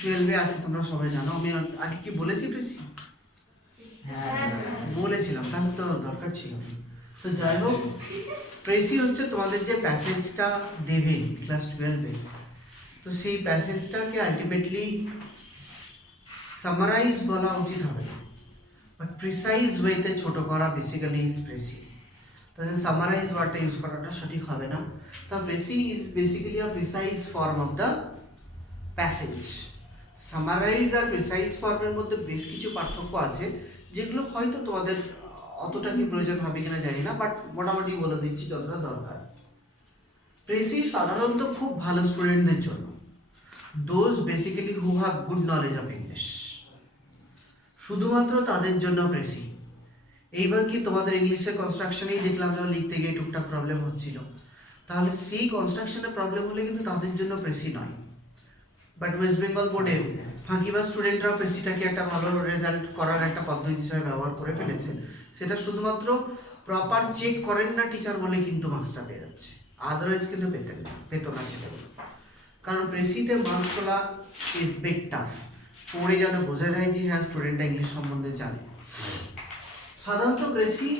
12 আছে, তোমরা সবাই জানো। আমি আগে কি বলেছি প্রেসি? বলেছিলাম, তাহলে তো দরকার ছিল। তো যাই হোক, প্রেসি হচ্ছে তোমাদের যে প্যাসেজটা দেবে ক্লাস 12-এ, তো সেই প্যাসেজটাকে আলটিমেটলি সামারাইজ বলা উচিত হবে না, বাট প্রিসাইজ ওয়েতে ছোট করা বেসিক্যালি ইজ প্রেসি। তাহলে সামারাইজ ওয়ার্ডটা ইউজ করাটা সঠিক হবে না। তো precis is basically a precise form of the passage. Summarise আর প্রিসাইজ ফর্মের মধ্যে বেশ কিছু পার্থক্য আছে, যেগুলো হয়তো তোমাদের অতটা কি প্রয়োজন হবে কিনা জানি না, বাট মোটামুটি বলে দিচ্ছি যতটা দরকার। প্রেসি সাধারণত খুব ভালো স্টুডেন্টদের জন্য, those basically who have good knowledge of English, শুধুমাত্র তাদের জন্য প্রেসি। এইবার কি তোমাদের ইংলিশের কনস্ট্রাকশনেই দেখলাম যেমন লিখতে গিয়ে টুকটাক প্রবলেম হচ্ছিল, তাহলে সেই কনস্ট্রাকশনের প্রবলেম হলে কিন্তু তাদের জন্য প্রেসি নয়। বাট ওয়েস্ট বেঙ্গল বোর্ডে ফাঁকিবাজ স্টুডেন্টরাও প্রেসিটাকে একটা ভালো রেজাল্ট করার একটা পদ্ধতি হিসেবে ব্যবহার করে ফেলেছে। সেটা শুধুমাত্র প্রপার চেক করেন না টিচার বলে কিন্তু মার্কসটা পেয়ে যাচ্ছে, আদারওয়াইজ কিন্তু পেত না ছেলেগুলো। কারণ প্রেসিতে মার্কস তোলা ইজ বিগ টাফ। পড়ে যেন বোঝা যায় যে হ্যাঁ স্টুডেন্টরা ইংলিশ সম্বন্ধে জানে। সাধারণত প্রেসি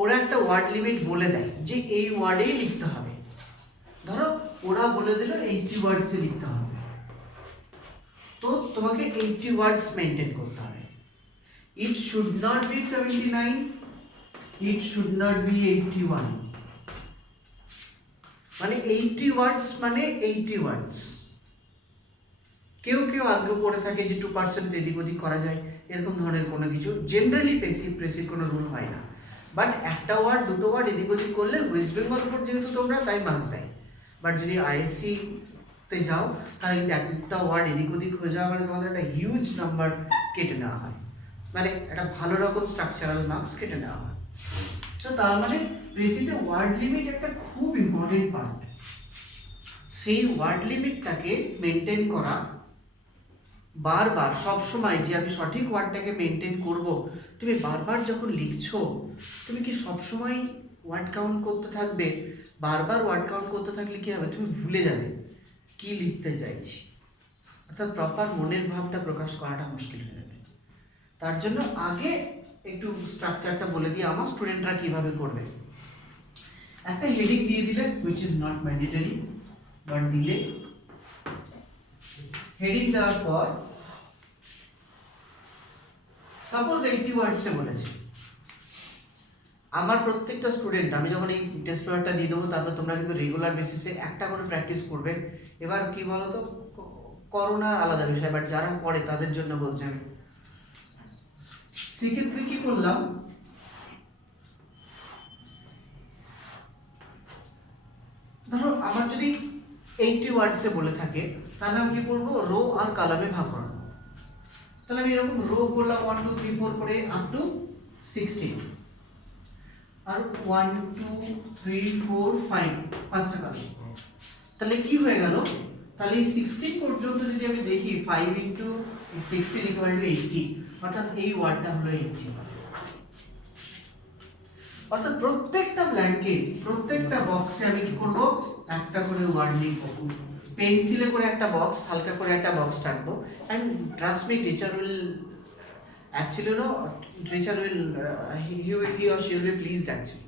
ওরা একটা ওয়ার্ড লিমিট বলে দেয় যে এই ওয়ার্ডেই লিখতে হবে। ধরো ওরা বলে দিল 80 ওয়ার্ডসে লিখতে হবে, তো তোমাকে 80 ওয়ার্ডস মেনটেন করতে হবে। It should not be 79, it should not be 81। মানে 80 ওয়ার্ডস মানে 80 ওয়ার্ডস। কেউ কেউ আর্গুও করে থাকে যে 2% এদিক ওদিক করা যায়, এরকম ধরনের কোনো কিছু জেনারেলি প্রেসির কোনো রুল হয় না। বাট একটা ওয়ার্ড দুটো ওয়ার্ড এদিক ওদিক করলে ওয়েস্ট বেঙ্গল বোর্ড যেহেতু তোমরা তাই মার্কস দেয়। বাট যদি আইএসসি তে যাও তাহলে কিন্তু একটা ওয়ার্ড এদিক ওদিক হয়ে যাওয়া মানে তোমাদের একটা হিউজ নাম্বার কেটে নেওয়া হয়, মানে একটা ভালো রকম স্ট্রাকচারাল মার্কস কেটে নেওয়া হয়। তো তার মানে প্রেসিতে ওয়ার্ড লিমিট একটা খুব ইম্পর্টেন্ট পার্ট। সেই ওয়ার্ড লিমিটটাকে মেনটেন করা বারবার সব সময়, যে আমি সঠিক ওয়ার্ডটাকে মেনটেন করব। তুমি বারবার যখন লিখছো তুমি কি সব সময় ওয়ার্ড কাউন্ট করতে থাকবে? বারবার ওয়ার্ড কাউন্ট করতে থাকলে কি হবে, তুমি ভুলে যাবে কি লিখতে চাইছি, অর্থাৎ প্রপার মনের ভাবটা প্রকাশ করাটা মুশকিল হয়ে যাবে। তার জন্য আগে একটু স্ট্রাকচারটা বলে দিই আমার স্টুডেন্টরা কিভাবে করবে। একটা হেডিং দিয়ে দিলে, which is not mandatory, but দিলে হেডিং দেওয়ার পর সাপোজ 80 ওয়ার্ডসে বলেছে। আমার প্রত্যেকটা স্টুডেন্ট, আমি যখন এই টেস্ট পেপারটা দিয়ে দেবো তারপর তোমরা কিন্তু রেগুলার বেসিসে একটা করে প্র্যাকটিস করবে। এবার কি বলতো, করোনা আলাদা বিষয়, বাট যারা পড়ে তাদের জন্য বলছি আমি। সেক্ষেত্রে কি করলাম, ধরো আমার যদি 80 ওয়ার্ডসে বলে থাকে তাহলে আমি কি করবো, রো আর কলামে ভাগ করব। তাহলে আমি এরকম রো করলাম 1 2 3 4 করে আপ টু 16, আর 1 2 3 4 5 পাঁচটা কলাম। তাহলে কি হয়ে গেল, তাহলে এই 16 পর্যন্ত যদি আমি দেখি 5 * 16 = 80, অর্থাৎ এই ওয়ার্ডটা হলো 80। অর্থাৎ প্রত্যেকটা ব্ল্যাঙ্কে, প্রত্যেকটা বক্সে আমি কি করব, একটা করে ওয়ার্ড লিখব। পেন্সিলে করে একটা বক্স, হালকা করে একটা বক্স রাখবো। And trust me, teacher will actually no, teacher will he or she will be pleased actually.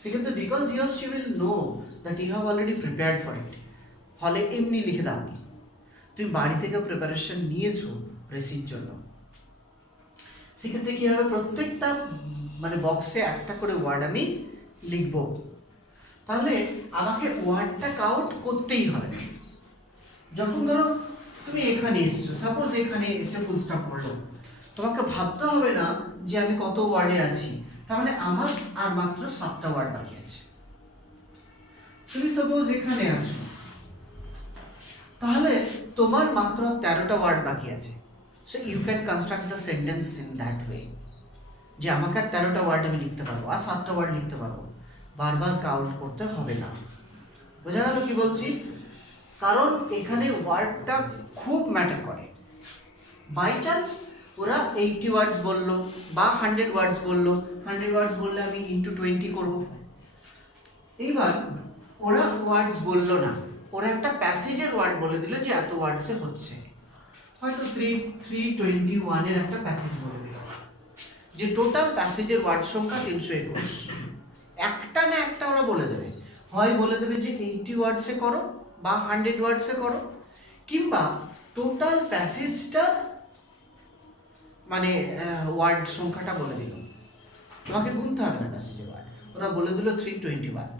সেক্ষেত্রে because he or she will know that you have already prepared for it, হলে এমনি লিখে দাওনি, তুমি বাড়ি থেকে প্রিপারেশন নিয়েছো প্রেসির জন্য। সেক্ষেত্রে কি হবে, প্রত্যেকটা মানে বক্সে একটা করে ওয়ার্ড আমি লিখব। তাহলে আমাকে ওয়ার্ডটা কাউন্ট করতেই হবে। যখন ধরো তুমি এখানে এসছো, সাপোজ এখানে এসে ফুল স্টপ পড়লো, তোমাকে ভাবতে হবে না যে আমি কত ওয়ার্ডে আছি, তার মানে আমার আর মাত্র 7টা ওয়ার্ড বাকি আছে। তুমি সাপোজ এখানে আছো, তাহলে তোমার মাত্র 13টা ওয়ার্ড বাকি আছে। So you can construct the sentence in that way, যে আমাকে আর 13টা ওয়ার্ড আমি লিখতে পারবো, আর 7টা ওয়ার্ড লিখতে পারবো, বারবার কাউন্ট করতে হবে না। বোঝা গেল কি বলছি? কারণ এখানে ওয়ার্ডটা খুব ম্যাটার করে। বাই চান্স ওরা 80 ওয়ার্ডস বললো বা 100 ওয়ার্ডস বললো, 100 ওয়ার্ডস বললে আমি * 20 করব। এইবার ওরা ওয়ার্ডস বললো না, ওরা একটা প্যাসেজের ওয়ার্ড বলে দিল যে এত ওয়ার্ডসে হচ্ছে, হয়তো 321 এর একটা প্যাসেজ বলে দিল, যে টোটাল প্যাসেজের ওয়ার্ড সংখ্যা 321। একটা না একটা ওরা বলে দেবে, হয় বলে দেবে যে 80 ওয়ার্ডসে করো বা 100 ওয়ার্ডসে করো, কিংবা টোটাল প্যাসেজটার মানে ওয়ার্ড সংখ্যাটা বলে দিল, তোমাকে গুনতে হবে না প্যাসেজের ওয়ার্ড, ওরা বলে দিল 321।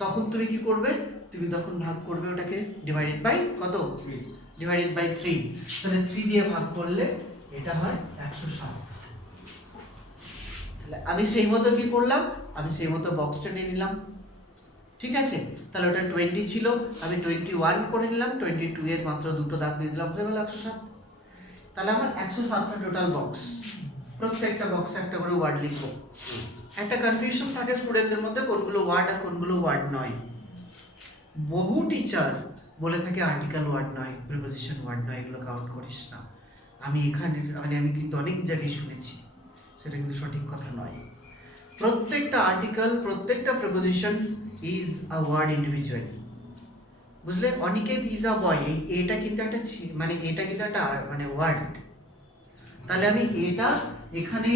তখন তুমি কি করবে, তুমি তখন ভাগ করবে ওটাকে ডিভাইডেড বাই কত, ডিভাইডেড বাই 3, তাহলে 3 দিয়ে ভাগ করলে এটা হয় 107। তাহলে আমি সেই মতো কি করলাম, আমি সেই মতো বক্সটা নিয়ে নিলাম, ঠিক আছে। তাহলে ওটা 20 ছিল, আমি 21 করে নিলাম, 22 এর মাত্র দুটো দাগ দিয়ে দিলাম, হয়ে গেল 107। তাহলে আমার 107টা টোটাল বক্স, প্রত্যেকটা বক্সে একটা করে ওয়ার্ড লিখবো। একটা কনফিউশন থাকে স্টুডেন্টদের মধ্যে কোনগুলো ওয়ার্ড আর কোনগুলো ওয়ার্ড নয়। বহু টিচার বলে থাকে আর্টিকেল ওয়ার্ড নয়, প্রিপোজিশন ওয়ার্ড নয়, এগুলো কাউন্ট করিস না। আমি এখানে আমি কিন্তু অনেক জায়গায় শুনেছি, সেটা কিন্তু সঠিক কথা নয়। প্রত্যেকটা আর্টিকেল, প্রত্যেকটা preposition is a word individually, বুঝলে। অনিকেত ইজ আ বয়, এটা কিন্তু একটা মানে এটা কিন্তু একটা মানে ওয়ার্ড। তাহলে আমি এটা এখানে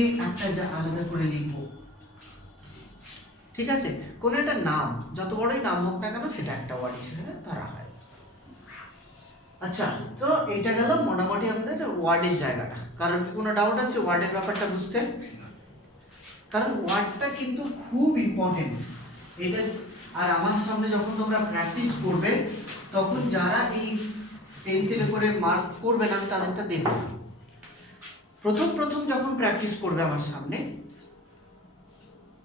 একটা আলাদা করে লিখবো, ঠিক আছে। কোনো একটা নাম, যত বড়ই নাম হোক না কেন, সেটা একটা ওয়ার্ড হিসেবে ধরা হয়। আচ্ছা, তো এটা গেল মোটামুটি আমাদের ওয়ার্ডের জায়গাটা। কারণ কি কোনো ডাউট আছে ওয়ার্ডের ব্যাপারটা বুঝতে? কারণ ওয়ার্ডটা কিন্তু খুব ইম্পর্টেন্ট এটা। আর আমার সামনে যখন তোমরা প্র্যাকটিস করবে, তখন যারা এই পেন্সিলে করে মার্ক করবে না, তাদেরটা দেখবে। প্রথম যখন প্র্যাকটিস করবে আমার সামনে,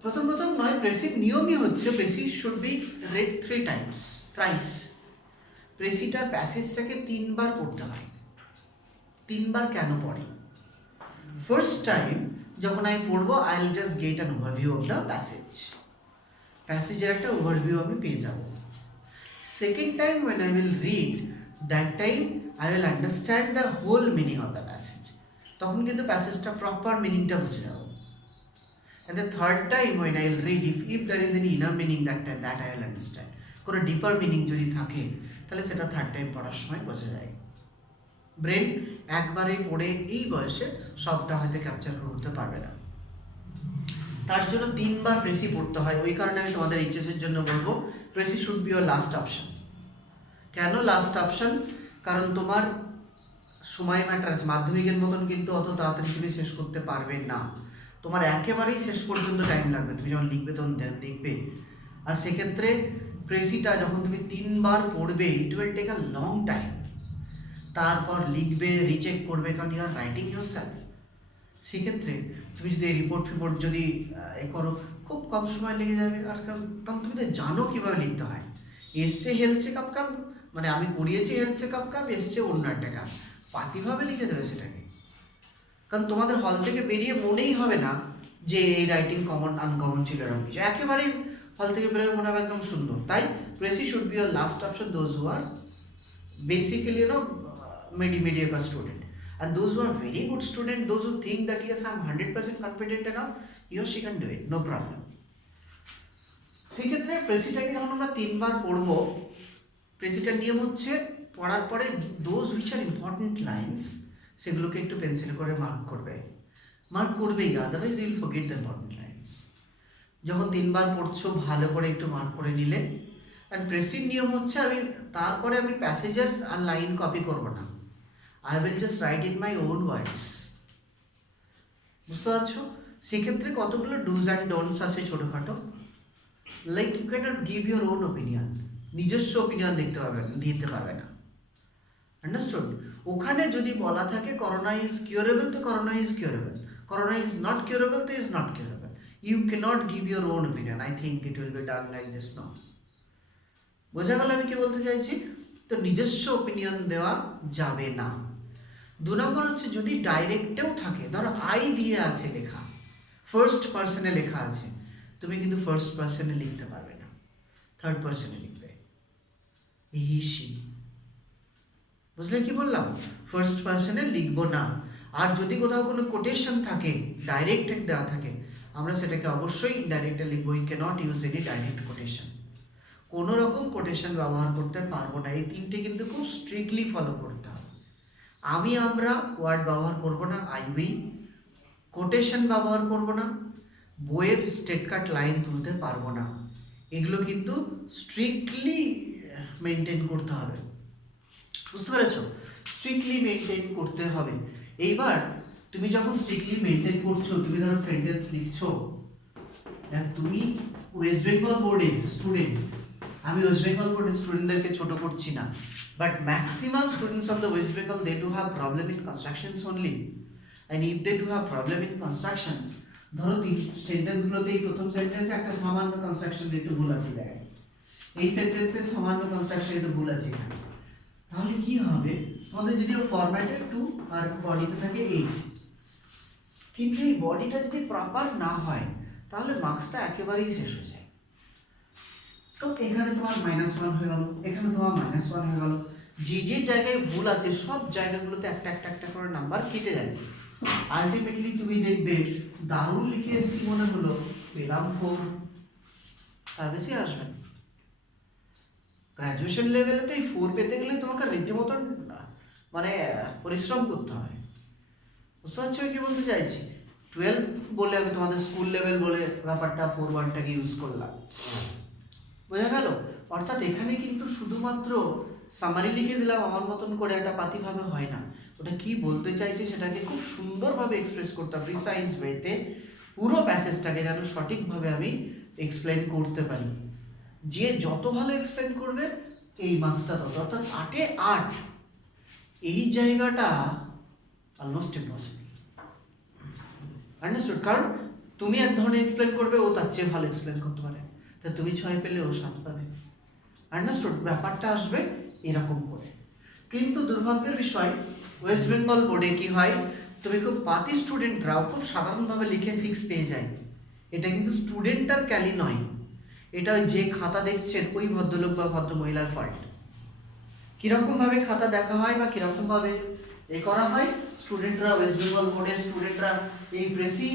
প্রথম নয়, প্রেসির নিয়মই হচ্ছে precis should be read 3 times, thrice. প্রেসিটার প্যাসেজটাকে 3 বার পড়তে হয়। 3 বার কেন পড়ে? ফার্স্ট টাইম যখন আমি পড়বো, I will just get an overview of the passage, প্যাসেজের একটা ওভারভিউ আমি পেয়ে যাব। Second time when I will read, that time I will understand the whole meaning of the passage, তখন কিন্তু প্যাসেজটা প্রপার মিনিংটা বুঝে যাব। And the third time when I will read, if there is any inner meaning that I will understand, কোনো deeper meaning যদি থাকে, তাহলে সেটা থার্ড টাইম পড়ার সময় বোঝা যায়। ব্রেন একবারে পড়ে এই বয়সে সবটা হয়তো ক্যাপচার করতে পারবে না, তার জন্য 3 বার প্রেসি পড়তে হয়। ওই কারণে আমি তোমাদের এইচএস এর জন্য বলবো precis should be your last option. কেন লাস্ট অপশন? কারণ তোমার সময় ম্যাটার আছে। মাধ্যমিকের মতন কিন্তু অত তাড়াতাড়ি তুমি শেষ করতে পারবে না, তোমার একেবারেই শেষ পর্যন্ত টাইম লাগবে। তুমি যখন লিখবে তখন দেখবে, আর সেক্ষেত্রে প্রেসিটা যখন তুমি 3 বার পড়বে, it will take a long time. তারপর লিখবে, রিচেক করবে, কারণ ইউ আর রাইটিং ইয়োরসেলফ। সেক্ষেত্রে তুমি যদি রিপোর্ট যদি করো, খুব কম সময় লেগে যাবে। আর কারণ তুমি তো জানো কীভাবে লিখতে হয়। এসছে হেলথ চেকআপ কাপ, মানে আমি করিয়েছি হেলথ চেকআপ কাপ, এসছে অন্য একটা কাপ, পাতিভাবে লিখে দেবে সেটাকে। কারণ তোমাদের হল থেকে বেরিয়ে মনেই হবে না যে এই রাইটিং কমন আনকমন ছিল এরকম কিছু, একেবারেই হল থেকে বেরোবে মনে হবে একদম সুন্দর। তাই precis should be your last option, those who are basically mediocre student, and those who are very good student, those who think that yes, I'm 100% confident enough, he or she can do it, no problem. সেক্ষেত্রে প্রেসিটাকে যখন আমরা 3 বার পড়বো, প্রেসিটার নিয়ম হচ্ছে পড়ার পরে those which are important lines, সেগুলোকে একটু পেন্সিল করে মার্ক করবেই, otherwise you will forget the important lines. যখন 3 বার পড়ছো, ভালো করে একটু মার্ক করে নিলে। অ্যান্ড প্রেসির নিয়ম হচ্ছে তারপরে আমি প্যাসেজের আর লাইন কপি করব না, I will just write in my own words, বুঝতে পারছো? সেক্ষেত্রে কতগুলো ডুজ অ্যান্ড ডোন্টস আছে ছোটোখাটো, like you can't give your own opinion, নিজস্ব ওপিনিয়ন দিতে পারবে না, আন্ডারস্টুড? ওখানে যদি বলা থাকে করোনা ইজ কিউরেবল, তো corona is curable, corona is not curable, তো is not curable. You can't give your own opinion, I think it will be done like this now. বোঝা গেল আমি কি বলতে চাইছি? তো নিজস্ব ওপিনিয়ন দেওয়া যাবে না। 2 নম্বর হচ্ছে যদি ডাইরেক্টেও থাকে, ধরো আই দিয়ে আছে লেখা, ফার্স্ট পার্সনে লেখা আছে, তুমি কিন্তু ফার্স্ট পার্সনে লিখতে পারবে না, থার্ড পার্সনে লিখবে, হি সি। বুঝলে কি বললাম? ফার্স্ট পার্সনে লিখবো না। আর যদি কোথাও কোনো কোটেশন থাকে, ডাইরেক্ট দেওয়া থাকে, আমরা সেটাকে অবশ্যই ইনডাইরেক্টে লিখবো। We can't use any direct quotation. কোনো রকম কোটেশন ব্যবহার করতে পারবো না। এই তিনটে কিন্তু খুব স্ট্রিক্টলি ফলো করতে হবে। আমরা ওয়ার্ড ব্যবহার করব না, আই উই, কোটেশন ব্যবহার করব না, বইয়ের স্টেট কাট লাইন তুলতে পারবো না। এগুলো কিন্তু স্ট্রিক্টলি মেনটেন করতে হবে, বুঝতে পেরেছো? স্ট্রিক্টলি মেনটেন করতে হবে। এইবার তুমি যখন স্ট্রিক্টলি মেনটেন করছো, তুমি ধরো সেন্টেন্স লিখছো, তুমি ওয়েস্ট বেঙ্গল বোর্ডের স্টুডেন্ট, আমি ওয়েস্ট বেঙ্গল বোর্ডের স্টুডেন্টদেরকে ছোট করছি না, but maximum students of the West Bengal they do have problem in constructions only, and if they do have problem in constructions, ধরো সেন্টেন্সগুলোতে এই প্রথম সেন্টেন্সে একটা সামান্য কনস্ট্রাকশন একটু ভুল আছে দেখায়, এই সেন্টেন্সে সামান্য কনস্ট্রাকশন একটু ভুল আছে এখানে, তাহলে কি হবে? তোমাদের যদি ফরম্যাটেড 2 আর বডিতে থাকে 8, কিন্তু এই বডিটা যদি প্রপার না হয় তাহলে মার্কসটা একেবারেই শেষ হয়ে যায়। তো এখানে তোমার -1 হয়ে গেল, এখানে তোমার -1 হয়ে গেল, যে যে জায়গায় ভুল আছে সব জায়গাগুলোতে একটা একটা একটা করে নাম্বার কেটে যাবে। আলটিমেটলি তুমি দেখবে দারুণ লিখে এসেছি মনে হলো, পেলাম 4, তার বেশি আসবে না। গ্র্যাজুয়েশন লেভেলে তো এই 4 পেতে গেলে তোমাকে রীতিমতন মানে পরিশ্রম করতে হয়, বুঝতে পারছো কি বলতে চাইছি? 12 বলে আমি তোমাদের স্কুল লেভেল বলে ব্যাপারটা 4 ওয়ার্ডটাকে ইউজ করলাম, বোঝা গেল? অর্থাৎ এখানে কিন্তু শুধুমাত্র সামারি লিখে দিলাম আমার মতন করে, একটা পাতিভাবে হয় না। ওটা কি বলতে চাইছে সেটাকে খুব সুন্দরভাবে এক্সপ্রেস করতে হবে, প্রিসাইজ ওয়েতে, পুরো প্যাসেজটাকে যেন সঠিকভাবে আমি এক্সপ্লেন করতে পারি। যে যত ভালো এক্সপ্লেন করবে এই মার্কসটা তত, অর্থাৎ 8-এ 8 এই জায়গাটা অলমোস্ট ইম্পসিবল, আন্ডারস্টুড? কারণ তুমি এক ধরনের এক্সপ্লেন করবে, ও তার চেয়ে ভালো এক্সপ্লেন করতে পারে, তা তুমি 6 পেলে ও 7 পাবে, আন্ডারস্টুড? ব্যাপারটা আসবে এরকম করে। কিন্তু দুর্ভাগ্যের বিষয় ওয়েস্ট বেঙ্গল বোর্ডে কি হয়, তুমি খুব পাতি স্টুডেন্টরাও খুব সাধারণভাবে লিখে 6 পেয়ে যায়। এটা কিন্তু স্টুডেন্টটার ক্যালি নয়, এটা যে খাতা দেখছেন ওই ভদ্রলোক বা ভদ্র মহিলার ফল্ট। কীরকমভাবে খাতা দেখা হয় বা কীরকমভাবে করা হয়, স্টুডেন্টরা ওয়েস্ট বেঙ্গল বোর্ডের স্টুডেন্টরা এই প্রেসি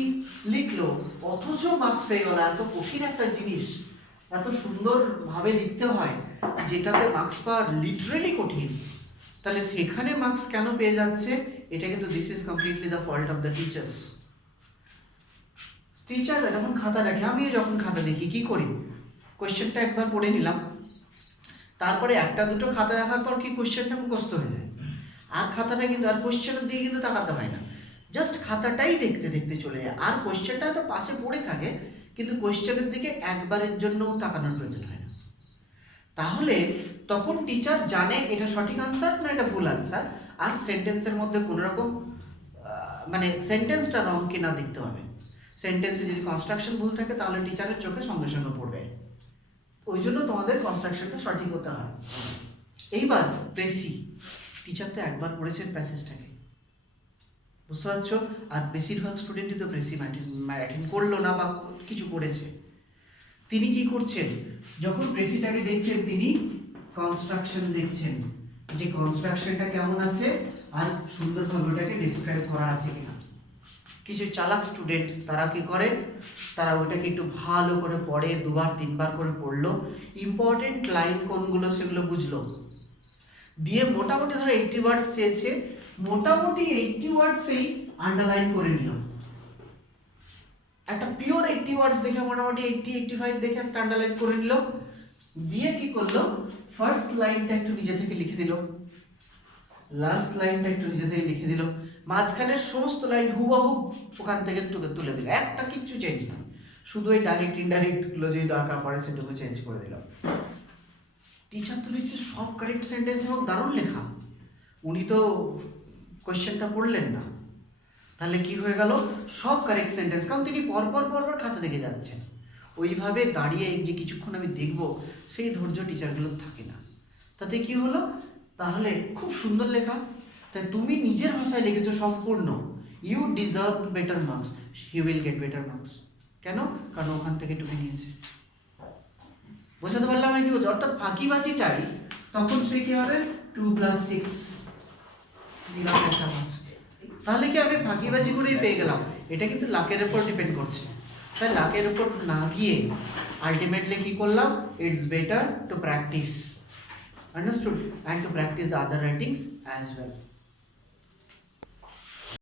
লিখলো অথচ মার্কস পেয়ে গেল। এত কঠিন একটা জিনিস এত সুন্দরভাবে লিখতে হয় যেটাতে মার্কস পাওয়া লিটারেলি কঠিন, তাহলে সেখানে মার্কস কেন পেয়ে যাচ্ছে? এটা কিন্তু this is completely the fault of the teachers. টিচাররা যখন খাতা দেখে, আমিও যখন খাতা দেখি কি করি, কোয়েশ্চেনটা একবার পড়ে নিলাম, তারপরে একটা দুটো খাতা দেখার পর কি কোয়েশ্চেনটা মুখস্থ হয়ে যায়, আর খাতাটা কিন্তু আর কোয়েশ্চেনের দিকে কিন্তু তাকাতে হয় না, জাস্ট খাতাটাই দেখতে দেখতে চলে যায়, আর কোয়েশ্চেনটা তো পাশে পড়ে থাকে কিন্তু কোয়েশ্চেনের দিকে একবারের জন্যও তাকানোর প্রয়োজন হয় না। তাহলে তখন টিচার জানে এটা সঠিক আনসার না এটা ভুল আনসার, আর সেন্টেন্সের মধ্যে কোনো রকম মানে সেন্টেন্সটা রং কিনা দেখতে হবে। সেন্টেন্সে যদি কনস্ট্রাকশন ভুল থাকে তাহলে টিচারের চোখে সঙ্গে সঙ্গে পড়বে, ওই জন্য তোমাদের কনস্ট্রাকশনটা সঠিক হতে হয়। এইবার প্রেসি, টিচার তো একবার পড়েছেন প্যাসেজটাকে, বুঝতে পারছো? আর বেশিরভাগ স্টুডেন্টই তো প্রেসি অ্যাটেন্ড করলো না বা কিছু করেছে। তিনি কি করছেন, যখন প্রেসিটাকে দেখছেন তিনি কনস্ট্রাকশন দেখছেন, যে কনস্ট্রাকশনটা কেমন আছে আর সুন্দরভাবে ওটাকে ডিসক্রাইব করা আছে কিনা। কিছু চালাক স্টুডেন্ট তারা কি করে, তারা ওইটাকে একটু ভালো করে পড়ে, 2-3 বার করে পড়লো, ইম্পর্টেন্ট লাইন কোনগুলো সেগুলো বুঝলো, দিয়ে মোটামুটি ধরো 80 ওয়ার্ডস চেয়েছে, মোটামুটি 80 ওয়ার্ডসেই আন্ডারলাইন করে নিল, একটা পিওর 80 ওয়ার্ডস দেখে মোটামুটি 80-85 দেখে একটা আন্ডারলাইন করে নিল, দিয়ে কি করলো, ফার্স্ট লাইনটা একটু নিজে থেকে লিখে দিল, লাস্ট লাইনটা একটু নিজে থেকে লিখে দিল, মাঝখানের সমস্ত লাইন হুবহু ওখান থেকে তুলে দিল, একটা কিচ্ছু চেঞ্জ না, শুধু এই ডাইরেক্ট ইনডাইরেক্ট গুলো যদি দরকার পড়ে সেটুকু চেঞ্জ করে দিল। টিচার তো দেখছে সব কারেক্ট সেন্টেন্স এবং দারুণ লেখা, উনি তো কোয়েশ্চেনটা পড়লেন না, তাহলে কি হয়ে গেল, সব কারেক্ট সেন্টেন্স, কারণ তিনি পরপর খাতা দেখে যাচ্ছেন। ওইভাবে দাঁড়িয়ে যে কিছুক্ষণ আমি দেখব সেই ধৈর্য টিচারগুলোর থাকে না, তাতে কি হলো, তাহলে খুব সুন্দর লেখা, তাই তুমি নিজের ভাষায় লিখেছো সম্পূর্ণ, you deserve better marks, you will get better marks. কেন? কারণ ওখান থেকে টুকে নিয়েছে। বোঝাতে পারলাম আমি কি বলছি? অর্থাৎ ফাঁকিবাজিটাই তখন সে কি হবে, 2+6 দিলাম একটা মার্কস, তাহলে কি আমি ফাঁকিবাজি করেই পেয়ে গেলাম? এটা কিন্তু লাকের উপর ডিপেন্ড করছে, তাই লাকের উপর না গিয়ে আলটিমেটলি কি করলাম, it's better to practise, understood, and to practise the other writings as well.